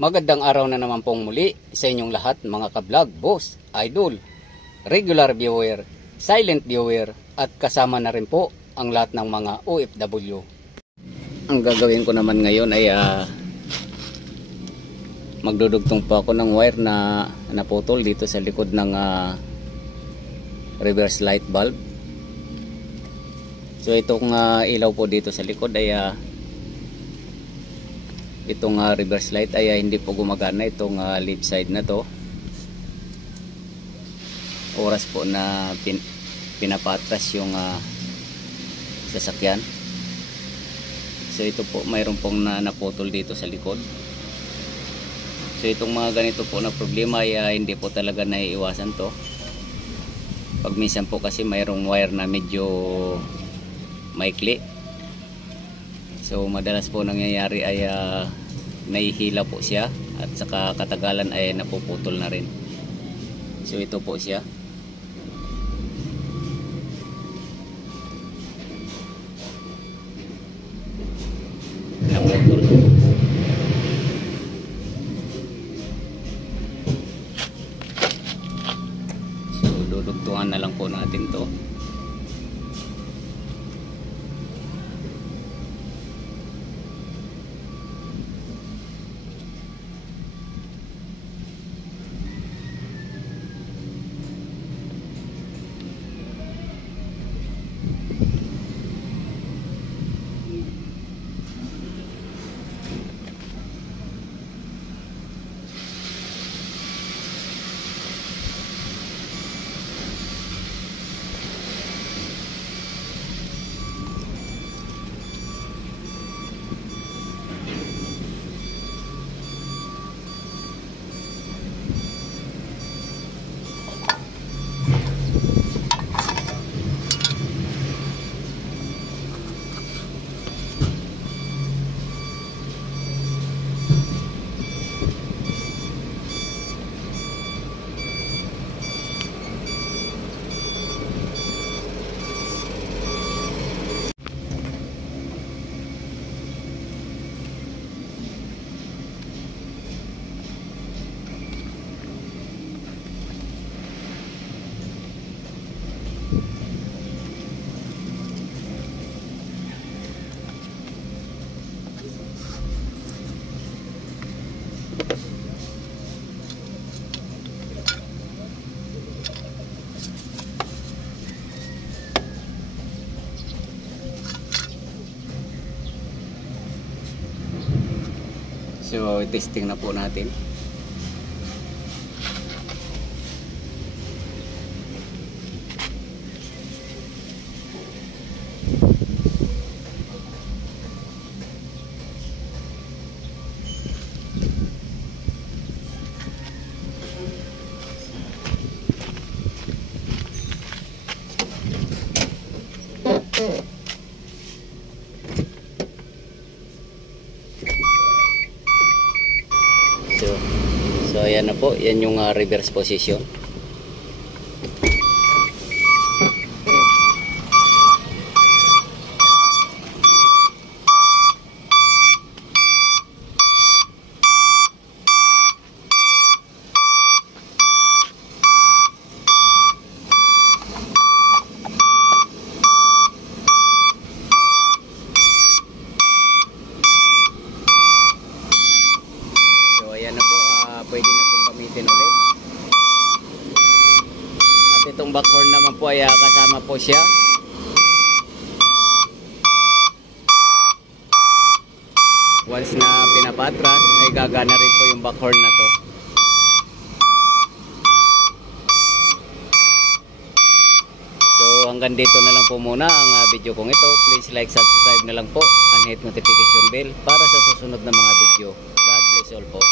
Magandang araw na naman pong muli sa inyong lahat mga ka-vlog, boss, idol, regular viewer, silent viewer at kasama na rin po ang lahat ng mga OFW. Ang gagawin ko naman ngayon ay magdudugtong po ako ng wire na naputol dito sa likod ng reverse light bulb. So itong ilaw po dito sa likod ay itong reverse light ay hindi po gumagana, itong left side na to. Oras po na pinapatras yung sasakyan. So ito po, mayroon pong naputol dito sa likod. So itong mga ganito po na problema ay hindi po talaga naiiwasan to. Pag minsan po kasi mayroong wire na medyo maikli, so madalas po nangyayari ay nahihila po siya at saka katagalan ay napuputol na rin. So ito po siya. Naputol. So dudugtungan na lang po natin to. So testing na po natin. So ayan na po, yan yung reverse position. Pwede na pong gamitin ulit. At itong backhorn naman po ay kasama po siya. Once na pinapatras ay gagana rin po yung backhorn na to. So hanggang dito na lang po muna ang video kong ito. Please like, subscribe na lang po and hit notification bell para sa susunod na mga video. God bless all po.